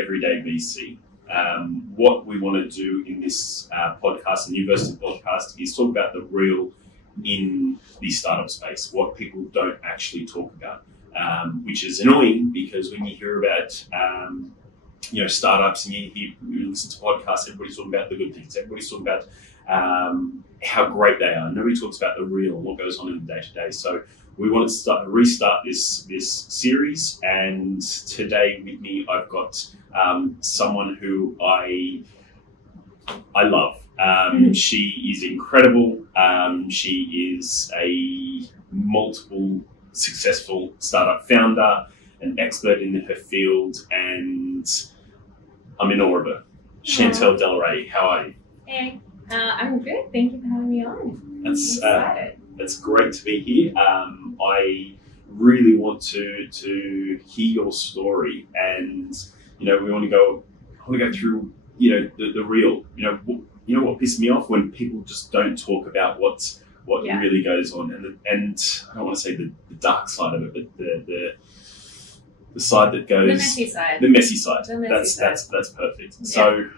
everyday VC. What we want to do in this podcast, the University podcast, is talk about the real in the startup space, what people don't actually talk about, which is annoying because when you hear about startups and you listen to podcasts, everybody's talking about the good things, everybody's talking about how great they are. Nobody talks about the real, what goes on in the day-to-day. So we want to restart this series, and today with me I've got someone who I love. She is incredible. She is a multiple successful startup founder, an expert in her field, and I'm in awe of her. Chantelle Del Rey, how are you? Hey, I'm good. Thank you for having me on. It's great to be here. I really want to hear your story, and we want to go through the real. What pissed me off when people just don't talk about what really goes on, and I don't want to say the dark side of it, but the side that goes the messy side. That's perfect. Yeah. So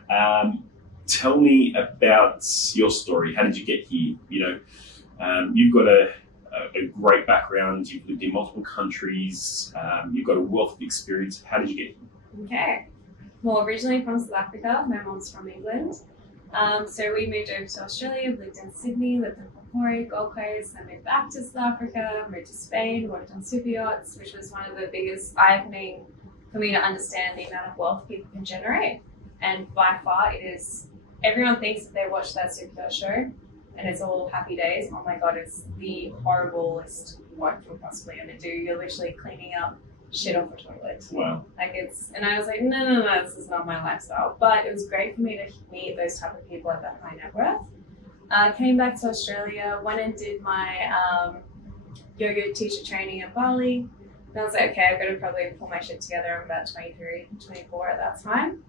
tell me about your story. How did you get here? You've got a great background. You've lived in multiple countries. You've got a wealth of experience. How did you get here? Okay. Well, originally from South Africa. My mom's from England. So we moved over to Australia, lived in Sydney, lived in Port, Gold Coast, then moved back to South Africa, moved to Spain, worked on super yachts, which was one of the biggest eye-opening for me to understand the amount of wealth people can generate. And by far it is, everyone thinks that they watch that super yacht show and it's all happy days. Oh my God, it's the horriblest work you'll possibly ever do. You're literally cleaning up shit off a toilet. Wow. And I was like, no, this is not my lifestyle. But it was great for me to meet those type of people at that high net worth. Came back to Australia, went and did my yoga teacher training in Bali. And I was like, okay, I've got to probably pull my shit together. I'm about 23, 24 at that time.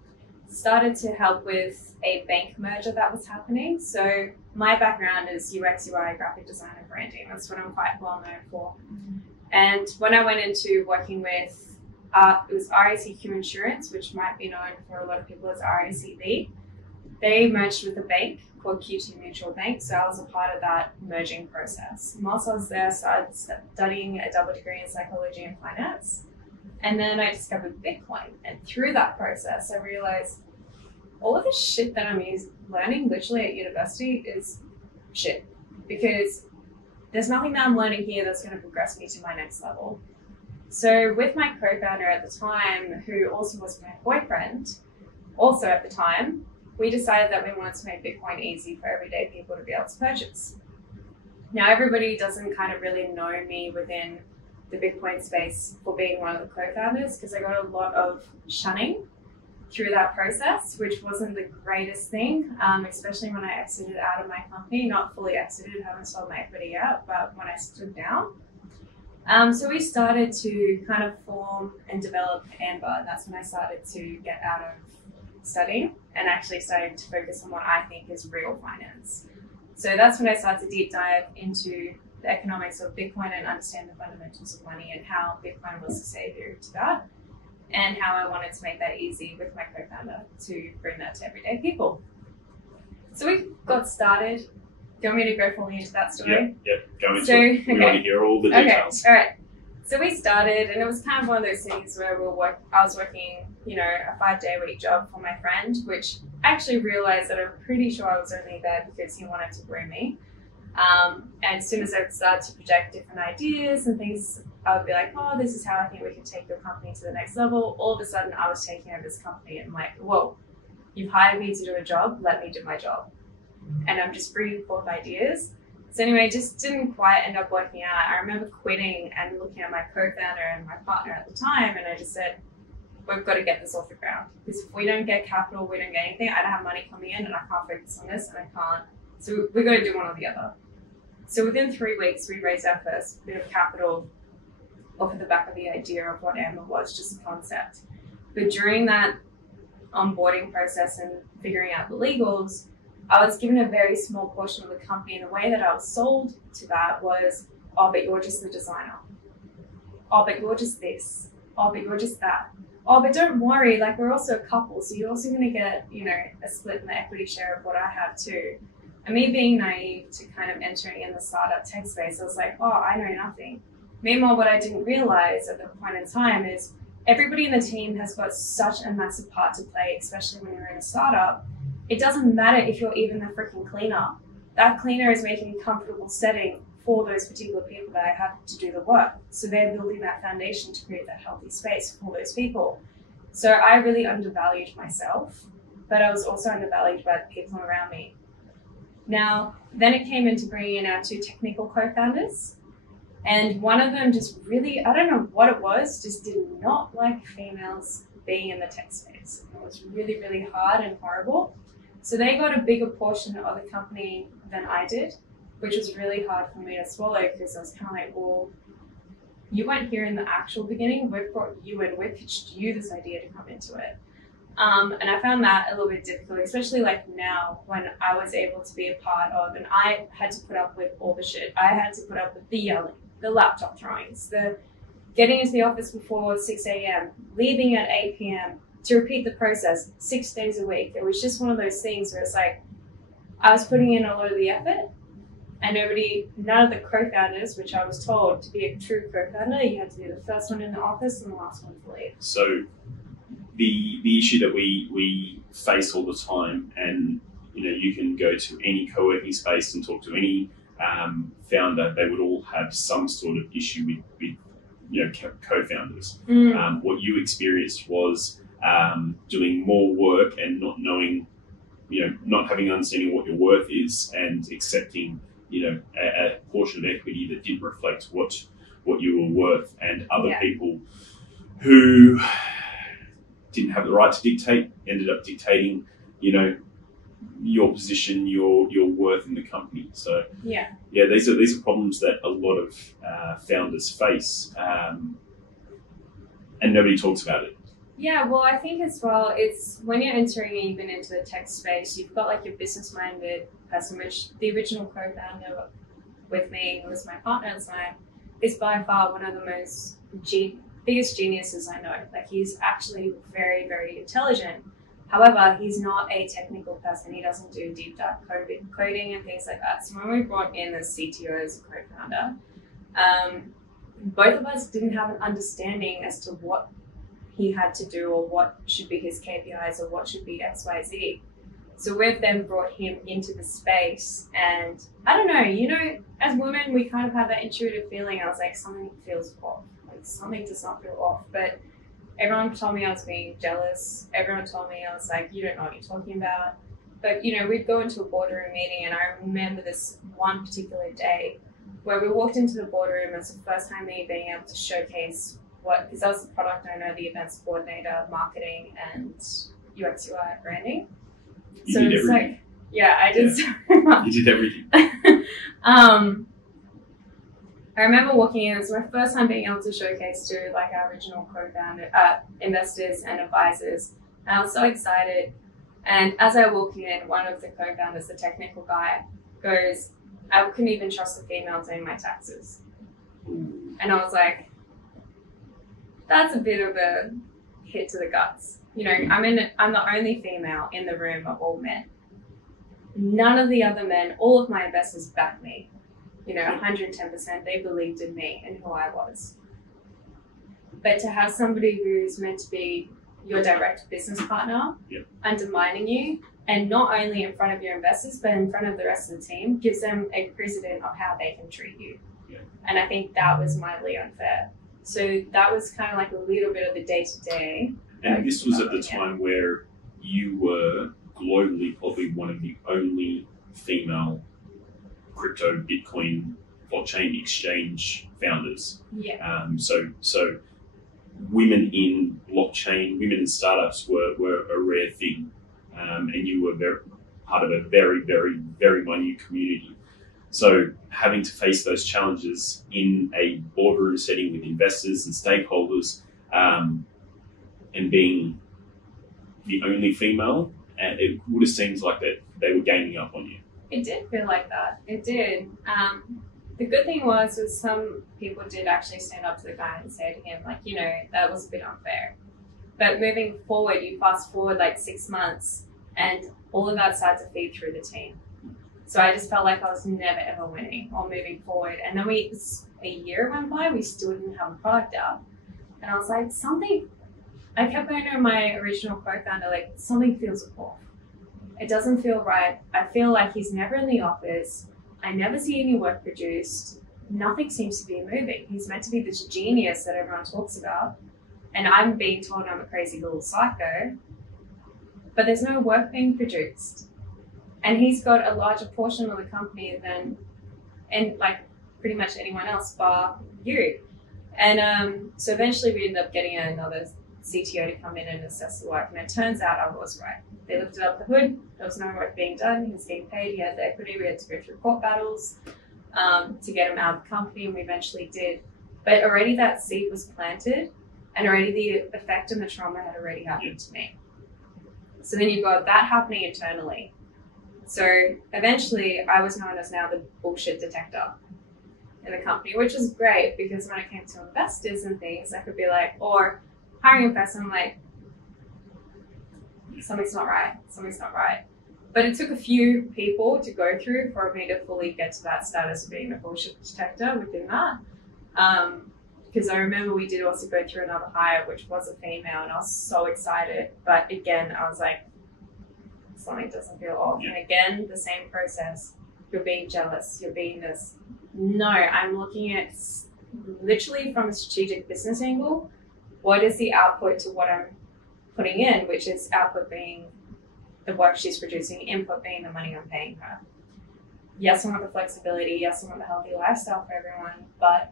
Started to help with a bank merger that was happening. So my background is UX, UI, graphic design and branding. That's what I'm quite well known for. And when I went into working with, it was RACQ Insurance, which might be known for a lot of people as RACV. They merged with a bank called QT Mutual Bank, so I was a part of that merging process. Whilst I was there, I started studying a double degree in psychology and finance. And then I discovered Bitcoin. And through that process, I realized all of the shit that I'm learning literally at university is shit. Because there's nothing that I'm learning here that's going to progress me to my next level. So with my co-founder at the time, who also was my boyfriend, also at the time, we decided that we wanted to make Bitcoin easy for everyday people to be able to purchase. Now, everybody doesn't kind of really know me within the Bitcoin space for being one of the co-founders, because I got a lot of shunning through that process, which wasn't the greatest thing, especially when I exited out of my company. Not fully exited, haven't sold my equity yet, but when I stood down. So we started to kind of form and develop Amber, and that's when I started to get out of studying and actually starting to focus on what I think is real finance. So that's when I started to deep dive into the economics of Bitcoin and understand the fundamentals of money and how Bitcoin was the savior to that, and how I wanted to make that easy with my co-founder to bring that to everyday people. So we got started. Do you want me to go fully into that story? Yeah, go into it. We want to hear all the details. Okay, all right. So we started, and it was kind of one of those things where I was working, a 5-day-a-week job for my friend, which I actually realized that I'm pretty sure I was only there because he wanted to groom me. And as soon as I started to project different ideas and things, I would be like, oh, this is how I think we can take your company to the next level. All of a sudden, I was taking over this company and I'm like, whoa, you've hired me to do a job, let me do my job. And I'm just bringing forth ideas. So anyway, it just didn't quite end up working out. I remember quitting and looking at my co-founder and my partner at the time, and I just said, we've got to get this off the ground. Because if we don't get capital, we don't get anything. I don't have money coming in and I can't focus on this and I can't. So we've got to do one or the other. So within 3 weeks, we raised our first bit of capital off of the back of the idea of what Amber was, just a concept. But during that onboarding process and figuring out the legals, I was given a very small portion of the company, and the way that I was sold to that was, oh, but you're just the designer. Oh, but you're just this. Oh, but you're just that. oh, but don't worry, like we're also a couple, so you're also going to get, you know, a split in the equity share of what I have too. And me being naive to kind of entering in the startup tech space, I was like, oh, I know nothing. Meanwhile, what I didn't realize at the point in time is everybody in the team has got such a massive part to play, especially when you're in a startup. It doesn't matter if you're even the freaking cleaner. That cleaner is making a comfortable setting for those particular people that have to do the work. So they're building that foundation to create that healthy space for those people. So I really undervalued myself, but I was also undervalued by the people around me. Now, then it came into bringing in our 2 technical co-founders. And one of them just really, I don't know what it was, just did not like females being in the tech space. It was really, really hard and horrible. So they got a bigger portion of the company than I did, which was really hard for me to swallow because I was kind of like, well, you weren't here in the actual beginning. We've brought you in. We pitched you this idea to come into it. And I found that a little bit difficult, especially like now when I was able to be a part of, and I had to put up with all the shit. I had to put up with the yelling, the laptop drawings, the getting into the office before 6 a.m., leaving at 8 p.m., to repeat the process 6 days a week. It was just one of those things where it's like, I was putting in a lot of the effort and none of the co-founders, which I was told to be a true co-founder, you had to be the first one in the office and the last one to leave. So the issue that we face all the time, and you know, you can go to any co-working space and talk to any founder, they would all have some sort of issue with you know, co-founders. What you experienced was doing more work and not knowing, you know, not having understanding what your worth is and accepting, you know, a portion of equity that didn't reflect what you were worth, and other people who didn't have the right to dictate ended up dictating, you know, your position, your worth in the company. So these are problems that a lot of founders face, and nobody talks about it. Yeah, well, I think as well, it's when you're entering even into the tech space, you've got like your business-minded person, which the original co-founder with me, who was my partner at the time, is by far one of the most biggest geniuses I know. Like, he's actually very, very intelligent. However, he's not a technical person. He doesn't do deep dive coding and things like that. So when we brought in the CTO as a co-founder, both of us didn't have an understanding as to what he had to do or what should be his KPIs or what should be XYZ. So we've then brought him into the space, and I don't know, you know, as women, we kind of have that intuitive feeling. I was like, something feels off, like something does not feel off. But everyone told me I was being jealous. Everyone told me I was like, you don't know what you're talking about. But, you know, we'd go into a boardroom meeting, and I remember this one particular day where we walked into the boardroom. It was the first time me being able to showcase because I was the product owner, the events coordinator, marketing, and UX UI branding. So it's like, I did so much. You did everything. I remember walking in. It was my first time being able to showcase to like our original co-founder, investors and advisors. And I was so excited. And as I walked in, one of the co-founders, the technical guy, goes, I couldn't even trust the female doing my taxes. And I was like, that's a bit of a hit to the guts. You know, I'm the only female in the room of all men. None of the other men, all of my investors backed me. You know, 110%, they believed in me and who I was. But to have somebody who's meant to be your direct business partner undermining you, and not only in front of your investors, but in front of the rest of the team, gives them a precedent of how they can treat you. And I think that was mildly unfair. So that was kind of like a little bit of the day-to-day. And this was at the time where you were globally probably one of the only female crypto, Bitcoin, blockchain exchange founders. So women in blockchain, women in startups were a rare thing. And you were part of a very, very, very minute community. So having to face those challenges in a boardroom setting with investors and stakeholders, and being the only female, and it would have seemed like that they were ganging up on you. It did feel like that. It did. The good thing was some people did actually stand up to the guy and say to him, like, you know, that was a bit unfair. But moving forward, you fast forward like 6 months and all of that started to feed through the team. So I just felt like I was never ever winning or moving forward. And then a year went by, we still didn't have a product out. And I was like, I kept going to my original co-founder, like, something feels off. It doesn't feel right. I feel like he's never in the office. I never see any work produced. Nothing seems to be moving. He's meant to be this genius that everyone talks about. And I'm being told I'm a crazy little psycho. But there's no work being produced. And he's got a larger portion of the company than, and like pretty much anyone else bar you. And so eventually we ended up getting another CTO to come in and assess the work. And it turns out I was right. They lifted up the hood. There was no work being done. He was getting paid. He had the equity. We had to go through court battles to get him out of the company, and we eventually did. But already that seed was planted, and already the effect and the trauma had already happened to me. So then you've got that happening internally. So eventually I was known as now the bullshit detector in the company, which is great because when it came to investors and things, I could be like, or hiring investors, I'm like, something's not right. But it took a few people to go through for me to fully get to that status of being a bullshit detector within that. Because I remember we did also go through another hire, which was a female, and I was so excited. But again, I was like, something doesn't feel off. Yeah. And again, the same process. You're being jealous. You're being this. No, I'm looking at literally from a strategic business angle. What is the output to what I'm putting in, which is output being the work she's producing, input being the money I'm paying her. Yes, I want the flexibility. Yes, I want the healthy lifestyle for everyone. But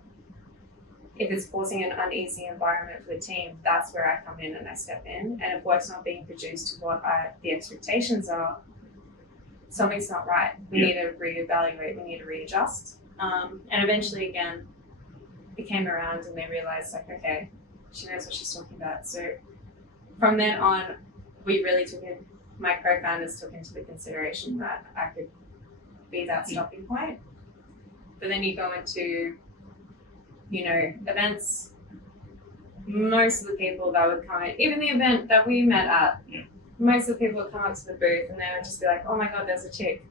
if it's causing an uneasy environment for the team, that's where I come in and I step in. And if work's not being produced to what the expectations are, something's not right. We need to reevaluate. We need to readjust. And eventually, again, it came around and they realized, like, okay, she knows what she's talking about. So from then on, we really my co-founders took into the consideration that I could be that stopping point. But then you go into, events. Most of the people that would come in, even the event that we met at, most of the people would come up to the booth and they would just be like, oh my God, there's a chick.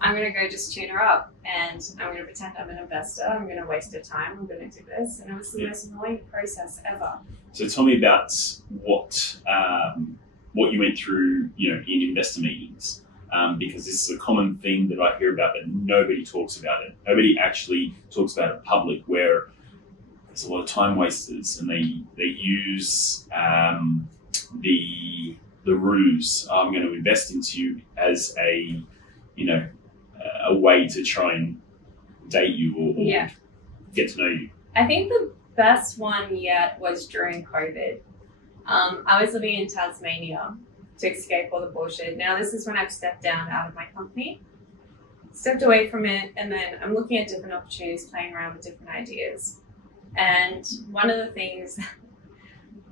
I'm going to go just tune her up and I'm going to pretend I'm an investor. I'm going to waste her time. I'm going to do this. And it was the most annoying process ever. So tell me about what you went through, in investor meetings, because this is a common thing that I hear about, but nobody talks about it. Nobody actually talks about it in public, where there's a lot of time wasters and they use the ruse. I'm going to invest into you as a way to try and date you or get to know you. I think the best one yet was during COVID. I was living in Tasmania to escape all the bullshit. Now this is when I've stepped down out of my company, stepped away from it, and then I'm looking at different opportunities, playing around with different ideas. And one of the things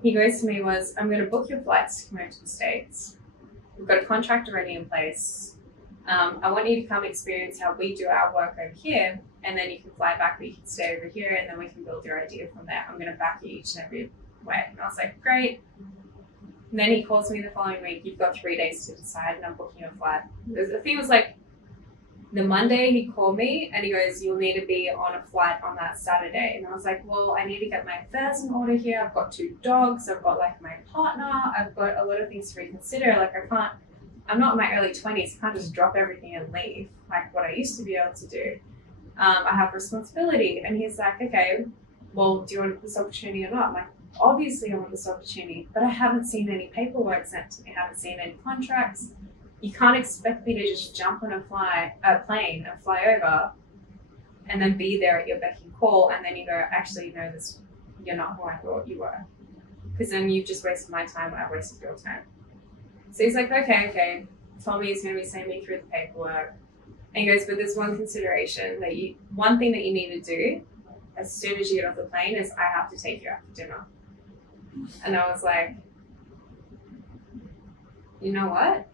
he goes to me was, I'm going to book your flights to come over to the States. We've got a contract already in place. I want you to come experience how we do our work over here, and then you can fly back, but you can stay over here, and then we can build your idea from there. I'm going to back you each and every way. And I was like, great. And then he calls me the following week, you've got 3 days to decide, and I'm booking your flight. The thing was like, the Monday he called me and he goes, you'll need to be on a flight on that Saturday. And I was like, well, I need to get my affairs in order here. I've got 2 dogs. I've got like my partner. I've got a lot of things to reconsider. Like I'm not in my early 20s. I can't just drop everything and leave like what I used to be able to do. I have responsibility. And he's like, okay, well, do you want this opportunity or not? I'm like, obviously I want this opportunity, but I haven't seen any paperwork sent to me. I haven't seen any contracts. You can't expect me to just jump on a plane and fly over and then be there at your beck and call. And then you go, actually, no, you're not who I thought you were. Because then you've just wasted my time and I've wasted your time. So he's like, okay. Told me he's going to be sending me through the paperwork. And he goes, but there's one consideration one thing that you need to do as soon as you get off the plane is I have to take you out for dinner. And I was like, you know what?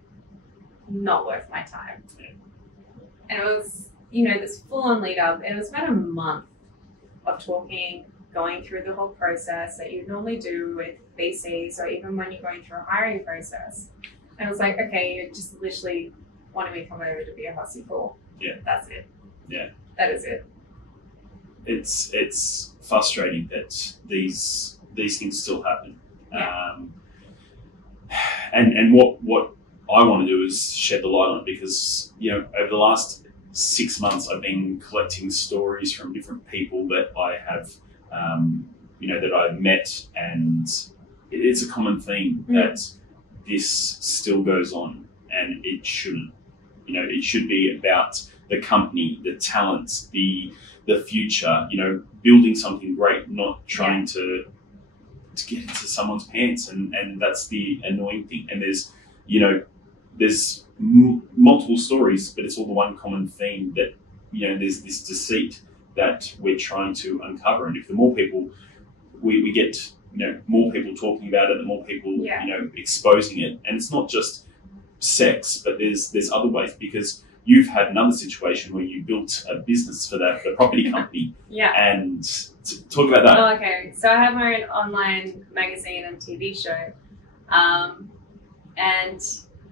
Not worth my time. And it was, this full-on lead up. It was about a month of talking, going through the whole process that you'd normally do with VCs or even when you're going through a hiring process. And I was like, okay, you just literally wanted me to come over to be a hussy fool. Yeah. That's it. Yeah. That is it. It's frustrating that these things still happen. Yeah. And what I want to do is shed the light on it, because, you know, over the last 6 months, I've been collecting stories from different people that I have, that I've met, and it's a common theme that this still goes on, and it shouldn't. You know, it should be about the company, the talent, the future. You know, building something great, not trying to get into someone's pants, and that's the annoying thing. And there's multiple stories, but it's all the one common theme that, you know, there's this deceit that we're trying to uncover. And if the more people we get, you know, more people talking about it, the more people, you know, exposing it. And it's not just sex, but there's other ways, because you've had another situation where you built a business for the property company. And talk about that. Oh, okay. So I have my own online magazine and TV show. And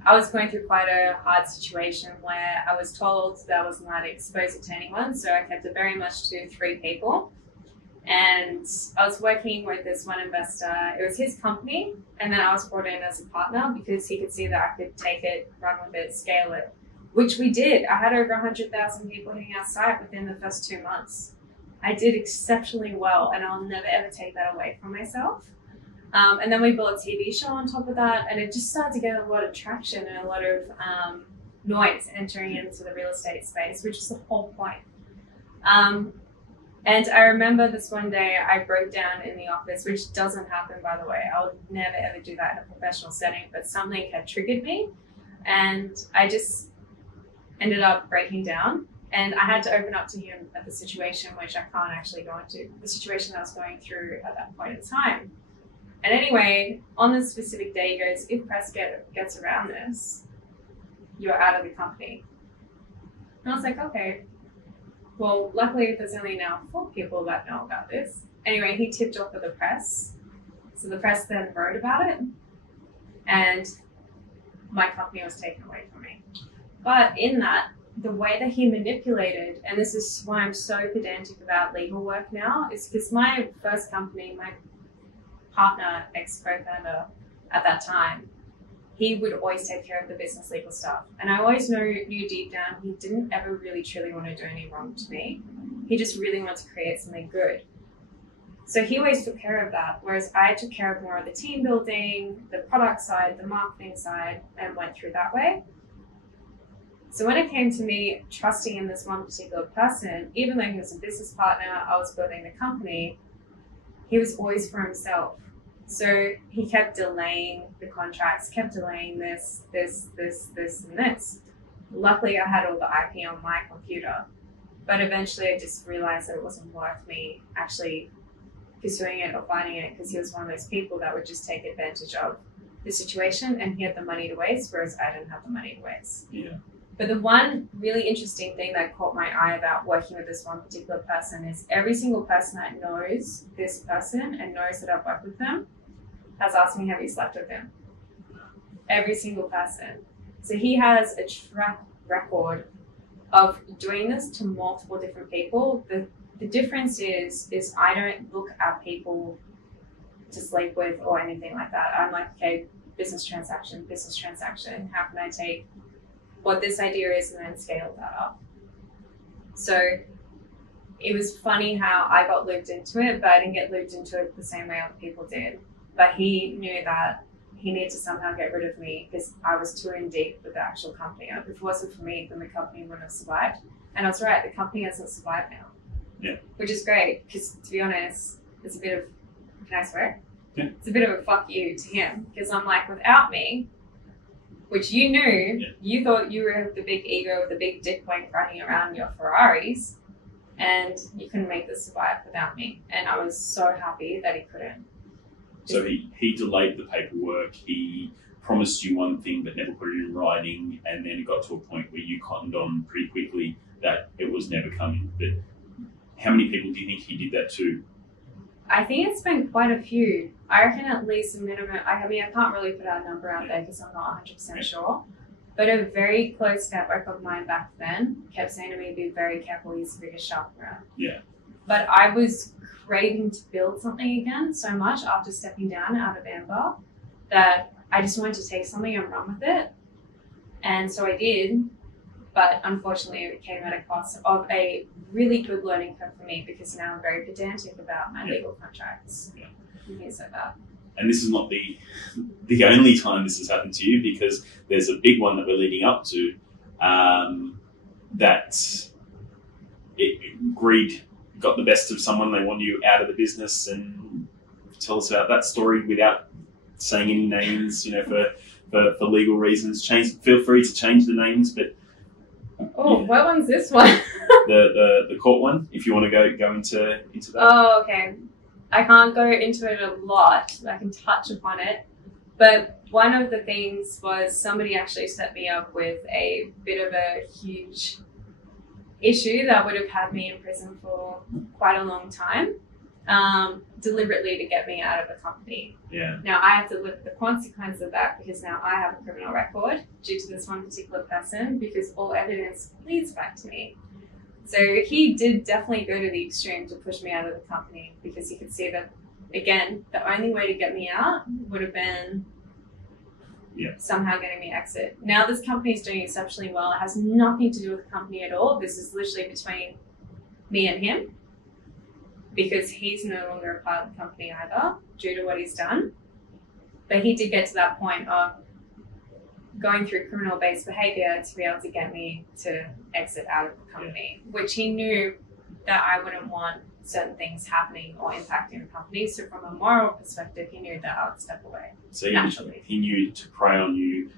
I was going through quite a hard situation where I was told that I wasn't allowed to expose it to anyone. So I kept it very much to 3 people. And I was working with this one investor. It was his company. And then I was brought in as a partner because he could see that I could take it, run with it, scale it, which we did. I had over 100,000 people hitting our site within the first 2 months. I did exceptionally well, and I'll never ever take that away from myself. And then we built a TV show on top of that, and it just started to get a lot of traction and a lot of noise entering into the real estate space, which is the whole point. And I remember this one day I broke down in the office, which doesn't happen, by the way. I would never ever do that in a professional setting, but something had triggered me, and I just ended up breaking down. And I had to open up to him at the situation, which I can't actually go into, the situation I was going through at that point in time. And anyway, on this specific day, he goes, if press gets around this, you're out of the company. And I was like, okay. Well, luckily there's only now 4 people that know about this. Anyway, he tipped off with the press. So the press then wrote about it, and my company was taken away from me. But in that, the way that he manipulated, and this is why I'm so pedantic about legal work now, is because my first company, my partner, ex-co-founder at that time, he would always take care of the business legal stuff. And I always knew deep down he didn't ever really truly want to do any wrong to me. He just really wanted to create something good. So he always took care of that, whereas I took care of more of the team building, the product side, the marketing side, and went through that way. So when it came to me trusting in this one particular person, even though he was a business partner, I was building the company, he was always for himself. So he kept delaying the contracts, kept delaying this, and this. Luckily, I had all the IP on my computer, but eventually I just realized that it wasn't worth me actually pursuing it or finding it, because he was one of those people that would just take advantage of the situation, and he had the money to waste, whereas I didn't have the money to waste. Yeah. But the one really interesting thing that caught my eye about working with this one particular person is every single person that knows this person and knows that I've worked with them has asked me, have you slept with him? Every single person. So he has a track record of doing this to multiple different people. The difference is I don't look at people to sleep with or anything like that. I'm like, okay, business transaction. How can I take what this idea is and then scale that up? So it was funny how I got looped into it, but I didn't get looped into it the same way other people did. But he knew that he needed to somehow get rid of me because I was too in deep with the actual company. If it wasn't for me, then the company wouldn't have survived. And I was right, the company hasn't survived now. Yeah. Which is great, because to be honest, it's a bit of, can I swear? Yeah. It's a bit of a fuck you to him, because I'm like, without me, which you knew, you thought you were the big ego, the big dick wank running around your Ferraris, and you couldn't make this survive without me. And I was so happy that he couldn't. So he delayed the paperwork, he promised you one thing but never put it in writing, and then it got to a point where you cottoned on pretty quickly that it was never coming. But how many people do you think he did that to? I think it's been quite a few. I reckon at least a minimum. I mean, I can't really put a number out there because I'm not 100% sure. But a very close network of mine back then kept saying to me, be very careful, he's the biggest shark around. Yeah. But I was craving to build something again so much after stepping down out of Amber that I just wanted to take something and run with it. And so I did. But unfortunately, it came at a cost of a really good learning curve for me because now I'm very pedantic about my legal contracts and things like that. And this is not the only time this has happened to you, because there's a big one that we're leading up to, that greed got the best of someone. They want you out of the business. And tell us about that story without saying any names, for legal reasons. Feel free to change the names, but what one's this one? the court one, if you want to go into that. Oh, okay. I can't go into it a lot. I can touch upon it. But one of the things was somebody actually set me up with a bit of a huge issue that would have had me in prison for quite a long time, deliberately to get me out of the company. Yeah. Now I have to live with the consequence of that because now I have a criminal record due to this one particular person because all evidence leads back to me. So he did definitely go to the extreme to push me out of the company because he could see that, again, the only way to get me out would have been somehow getting me exit. Now this company is doing exceptionally well. It has nothing to do with the company at all. This is literally between me and him because he's no longer a part of the company either due to what he's done. But he did get to that point of going through criminal-based behavior to be able to get me to exit out of the company, which he knew that I wouldn't want certain things happening or impacting the company. So from a moral perspective, he knew that I would step away naturally. He knew to prey on you.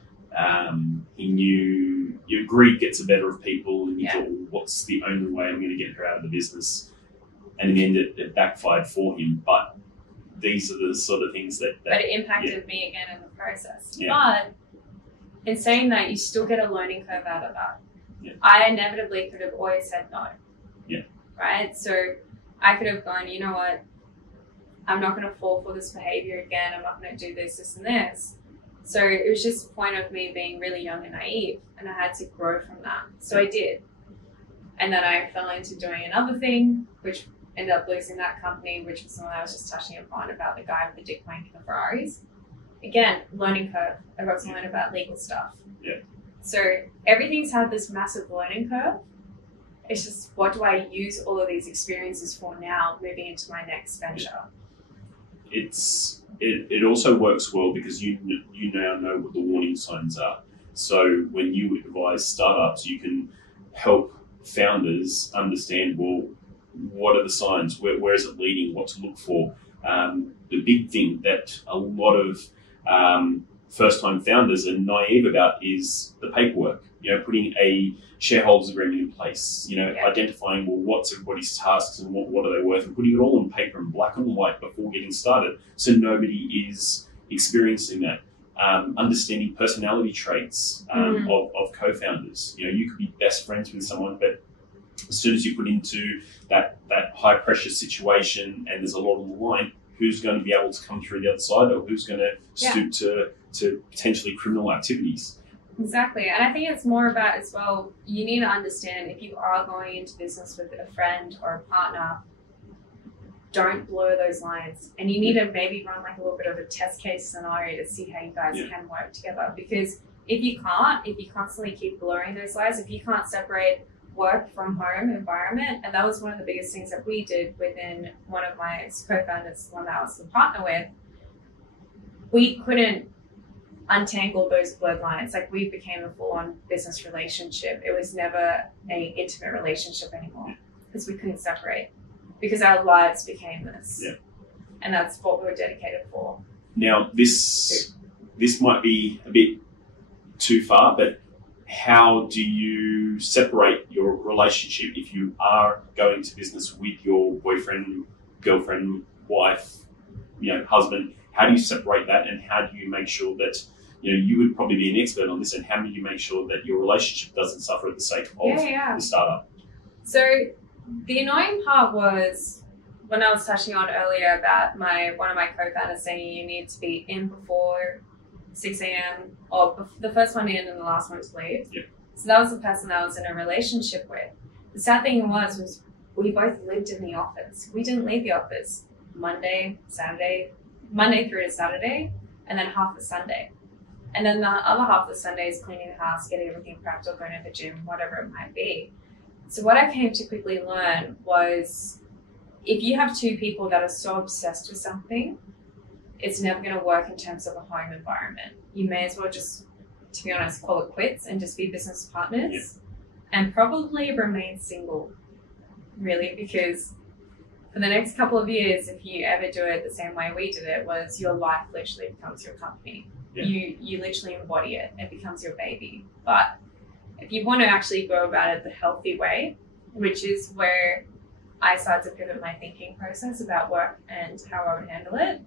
He knew your greed gets the better of people, and you thought, well, what's the only way I'm going to get her out of the business? And in the end, it backfired for him. But these are the sort of things that but it impacted me again in the process. Yeah. But in saying that, you still get a learning curve out of that. Yeah. I inevitably could have always said no. Yeah. Right? So I could have gone, you know what? I'm not going to fall for this behavior again. I'm not going to do this, and this. So it was just a point of me being really young and naive, and I had to grow from that. So I did. And then I fell into doing another thing, which ended up losing that company, which was the one I was just touching upon about the guy with the dick wank and the Ferraris. Again, learning curve. I got to learn about legal stuff. Yeah. So everything's had this massive learning curve. It's just, what do I use all of these experiences for now, moving into my next venture? It also works well because you now know what the warning signs are. So when you advise startups, you can help founders understand, well, what are the signs? Where is it leading? What to look for? The big thing that a lot of first-time founders are naive about is the paperwork. Putting a shareholders agreement in place. Identifying, well, what's everybody's tasks and what are they worth, and putting it all on paper in black and white before getting started, so nobody is experiencing that. Understanding personality traits of co-founders. You could be best friends with someone, but as soon as you put into that high pressure situation and there's a lot on the line, who's going to be able to come through the other side, or who's going to stoop to potentially criminal activities? Exactly. And I think it's more about as well, you need to understand if you are going into business with a friend or a partner, don't blur those lines. And you need to maybe run like a little bit of a test case scenario to see how you guys can work together. Because if you constantly keep blurring those lines, if you can't separate work from home environment, and that was one of the biggest things that we did within one of my co-founders, the one that I was the partner with, we couldn't untangle those blurred lines. Like, we became a full-on business relationship. It was never an intimate relationship anymore because we couldn't separate, because our lives became this. Yeah. And that's what we were dedicated for. Now, this might be a bit too far, but how do you separate your relationship if you are going to business with your boyfriend, girlfriend, wife, husband? How do you separate that, and how do you make sure that, you would probably be an expert on this, and how do you make sure that your relationship doesn't suffer at the sake of the startup? So the annoying part was when I was touching on earlier about one of my co-founders saying you need to be in before 6 a.m. or the first one in and the last one to leave. Yeah. So that was the person that I was in a relationship with. The sad thing was we both lived in the office. We didn't leave the office Monday through to Saturday, and then half the Sunday. And then the other half of the Sunday is cleaning the house, getting everything prepped, or going to the gym, whatever it might be. So what I came to quickly learn was if you have two people that are so obsessed with something, it's never going to work in terms of a home environment. You may as well just, to be honest, call it quits and just be business partners and probably remain single, really, because for the next couple of years, if you ever do it the same way we did it, was your life literally becomes your company. Yeah. You literally embody it. It becomes your baby. But if you want to actually go about it the healthy way, which is where I started to pivot my thinking process about work and how I would handle it,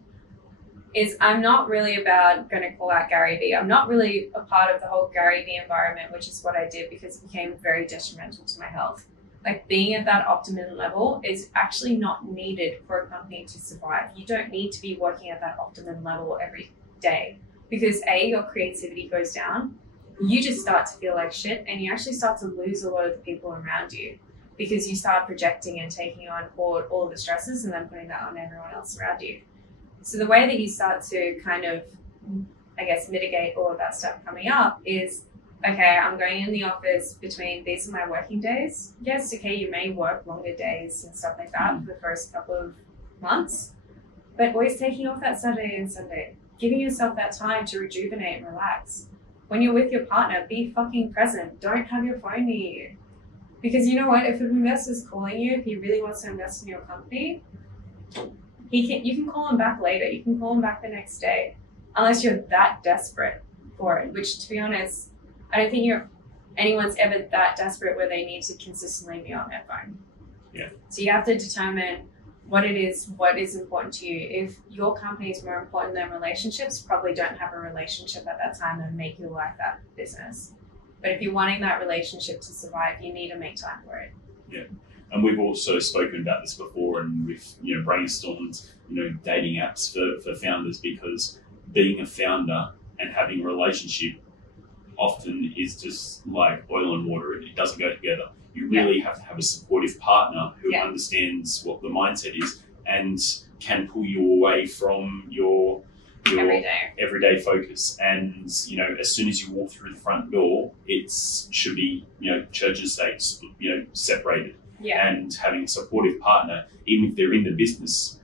is I'm not really about going to call out Gary Vee. I'm not really a part of the whole Gary Vee environment, which is what I did because it became very detrimental to my health. Like being at that optimum level is actually not needed for a company to survive. You don't need to be working at that optimum level every day because A, your creativity goes down. You just start to feel like shit and you actually start to lose a lot of the people around you because you start projecting and taking on board all of the stresses and then putting that on everyone else around you. So the way that you start to kind of, I guess, mitigate all of that stuff coming up is, okay, I'm going in the office between these are my working days. Yes, okay, you may work longer days and stuff like that for the first couple of months, but always taking off that Saturday and Sunday, giving yourself that time to rejuvenate and relax. When you're with your partner, be fucking present. Don't have your phone near you. Because you know what, if an investor's calling you, if he really wants to invest in your company, you can call him back later. You can call him back the next day, unless you're that desperate for it, which to be honest, I don't think anyone's ever that desperate where they need to consistently be on their phone. Yeah. So you have to determine what is important to you. If your company is more important than relationships, probably don't have a relationship at that time and make your life that business. But if you're wanting that relationship to survive, you need to make time for it. Yeah. And we've also spoken about this before and we've brainstormed dating apps for founders because being a founder and having a relationship often is just like oil and water. It doesn't go together. You really have to have a supportive partner who understands what the mindset is and can pull you away from your everyday focus. And as soon as you walk through the front door, it should be church and state separated. Yeah. And having a supportive partner, even if they're in the business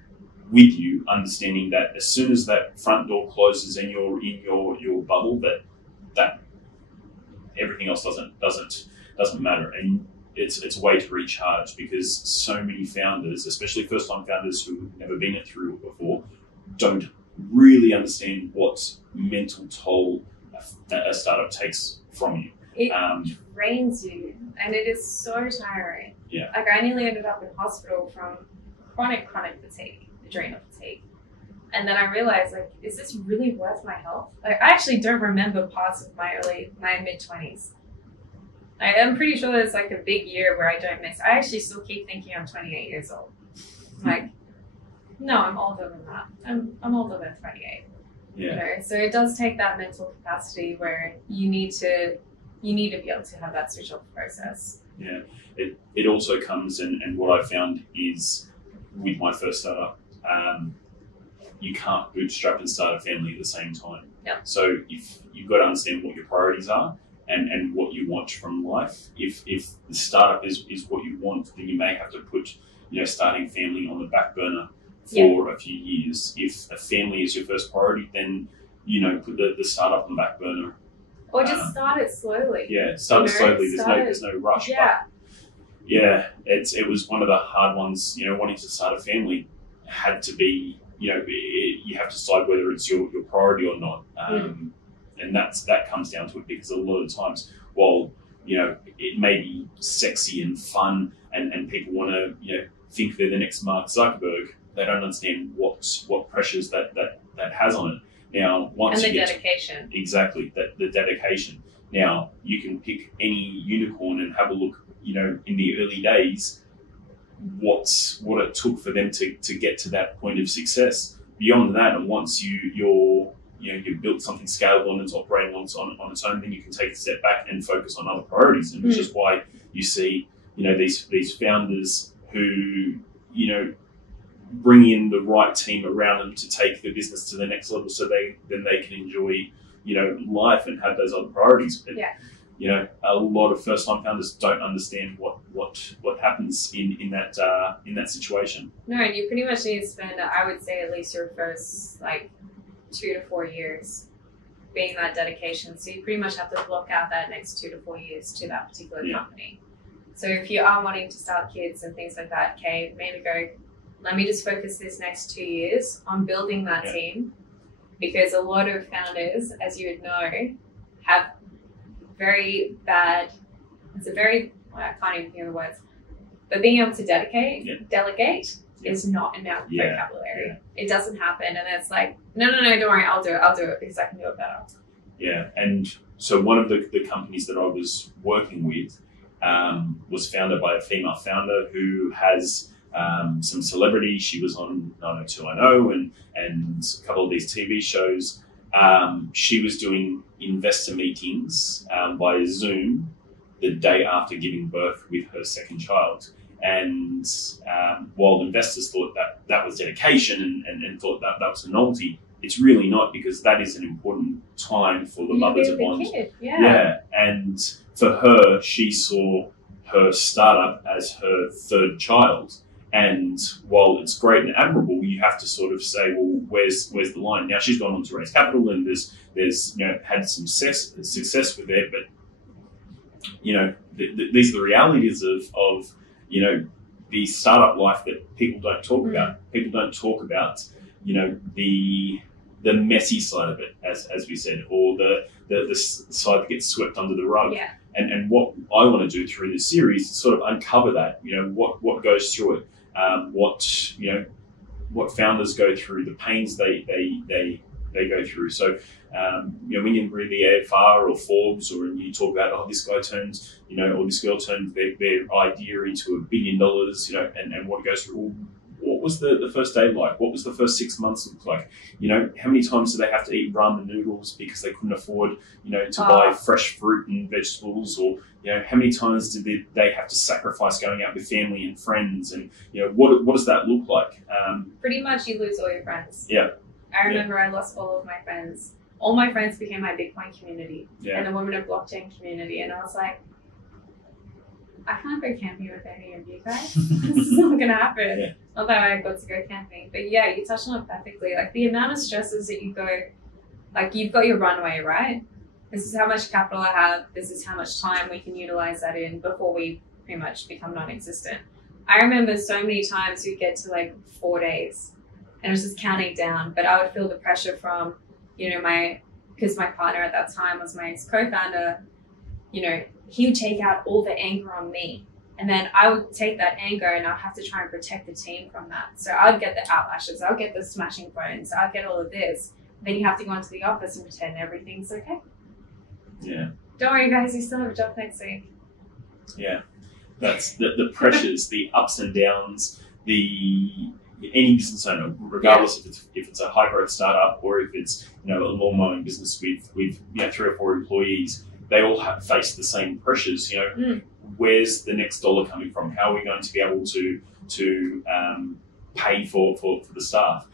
with you, understanding that as soon as that front door closes and you're in your bubble, that everything else doesn't matter. And it's a way to recharge because so many founders, especially first-time founders who've never been through it before, don't really understand what mental toll a startup takes from you. It drains you, and it is so tiring. Yeah. Like I nearly ended up in hospital from chronic fatigue, adrenal fatigue. And then I realized, like, is this really worth my health? Like, I actually don't remember parts of my mid-20s. I'm pretty sure there's like a big year where I don't miss. I actually still keep thinking I'm 28 years old. Like, no, I'm older than that. I'm older than 28. Yeah. So it does take that mental capacity where you need to be able to have that switch off process. Yeah. It also comes and what I found is with my first startup, you can't bootstrap and start a family at the same time. Yeah. So if you've got to understand what your priorities are and what you want from life. If the startup is what you want, then you may have to put starting family on the back burner for a few years. If a family is your first priority, then put the startup on the back burner. Or just start it slowly. Yeah, start it slowly. There's no rush. Yeah. But yeah, it was one of the hard ones. Wanting to start a family had to be. You have to decide whether it's your priority or not. And that comes down to it because a lot of times, while it may be sexy and fun, and people want to think they're the next Mark Zuckerberg, they don't understand what pressures that has on it. Now, once and the you dedication. Exactly, the dedication. Now, you can pick any unicorn and have a look. In the early days, what it took for them to get to that point of success. Beyond that, and once you've built something scalable and it's operating on its own, then you can take a step back and focus on other priorities, and which is why you see these founders who bring in the right team around them to take the business to the next level, so they can enjoy life and have those other priorities. But, a lot of first-time founders don't understand what happens in that situation. No, and you pretty much need to spend, I would say, at least your first 2 to 4 years being that dedication. So you pretty much have to block out that next 2 to 4 years to that particular company. So if you are wanting to start kids and things like that, okay, maybe let me just focus this next 2 years on building that team, because a lot of founders, as you would know, have very bad, I can't even hear the words, but being able to delegate is not in our vocabulary. Yeah. It doesn't happen, and it's like, no, don't worry, I'll do it because I can do it better. Yeah, and so one of the companies that I was working with was founded by a female founder who has some celebrity. She was on 90210 and a couple of these TV shows. She was doing investor meetings via Zoom the day after giving birth with her second child. And while investors thought that was dedication and thought that was a novelty, it's really not, because that is an important time for the mother to bond. And for her, she saw her startup as her third child. And while it's great and admirable, you have to sort of say, well, where's the line? Now she's gone on to raise capital, and there's had some success with it, but these are the realities of the startup life that people don't talk about. People don't talk about the messy side of it, as we said, or the side that gets swept under the rug. Yeah. And what I want to do through this series is sort of uncover that, what goes through it, what founders go through, the pains they go through. So, when you read the AFR or Forbes, or you talk about, this guy turned, or this girl turned their idea into $1 billion, and what it goes through. Well, what was the first day like? What was the first 6 months look like? How many times do they have to eat ramen noodles because they couldn't afford, to buy fresh fruit and vegetables? Or, how many times did they have to sacrifice going out with family and friends? And, what does that look like? Pretty much you lose all your friends. Yeah. I remember I lost all of my friends. All my friends became my Bitcoin community and the Women of Blockchain community. And I was like, I can't go camping with any of you guys. This is not going to happen. Yeah. Not that I got to go camping. But yeah, you touched on it perfectly. The amount of stresses that you go, you've got your runway, right? This is how much capital I have. This is how much time we can utilize that in before we pretty much become non-existent. I remember so many times we'd get to 4 days and it was just counting down. But I would feel the pressure from, because my partner at that time was my co-founder, he would take out all the anger on me. And then I would take that anger and I'd have to try and protect the team from that. So I would get the outlashes, I would get the smashing phones, I'd get all of this. Then you have to go into the office and pretend everything's okay. Yeah. Don't worry, guys, you still have a job next week. Yeah. That's the pressures, the ups and downs, any business owner, regardless if it's a high growth startup or if it's a lawn mowing business with 3 or 4 employees, they all face the same pressures. Where's the next dollar coming from? How are we going to be able to pay for the staff?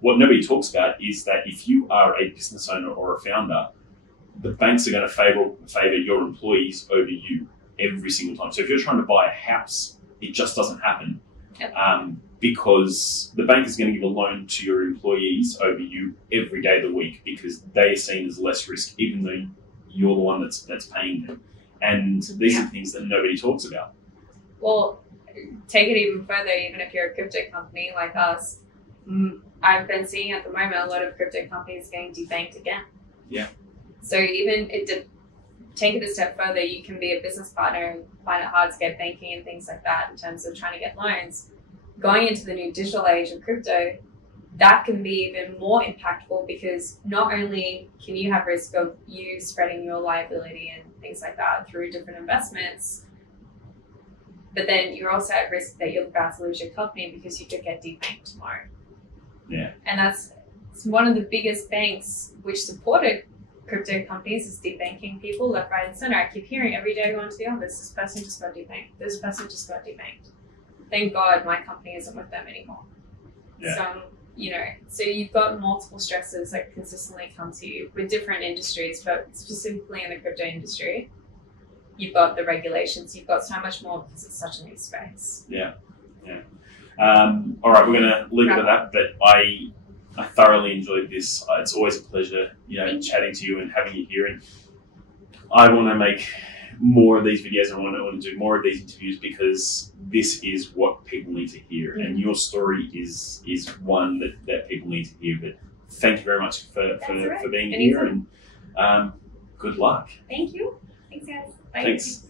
What nobody talks about is that if you are a business owner or a founder, the banks are going to favor your employees over you every single time. So if you're trying to buy a house, it just doesn't happen. Because the bank is going to give a loan to your employees over you every day of the week, because they are seen as less risk, even though you're the one that's paying them. And these are things that nobody talks about. Well, take it even further, even if you're a crypto company like us, I've been seeing at the moment a lot of crypto companies getting debanked again. Yeah. So even take it a step further, you can be a business partner and find it hard to get banking and things like that in terms of trying to get loans. Going into the new digital age of crypto, that can be even more impactful, because not only can you have risk of you spreading your liability and things like that through different investments, But then you're also at risk that you're about to lose your company because you could get debanked tomorrow. Yeah. And that's one of the biggest banks which supported crypto companies is debanking people left, right, and center. I keep hearing every day I go into the office, this person just got debanked. This person just got debanked. Thank God my company isn't with them anymore. Yeah. So, so you've got multiple stresses that consistently come to you with different industries, but specifically in the crypto industry, you've got the regulations, you've got so much more because it's such a new space. Yeah. All right, we're going to leave it at that, but I thoroughly enjoyed this. It's always a pleasure, chatting to you and having you here. And I want to make more of these videos. I want to do more of these interviews because this is what people need to hear. And your story is one that people need to hear. But thank you very much for being here, and good luck. Thank you. Thanks, guys. Bye. Thanks.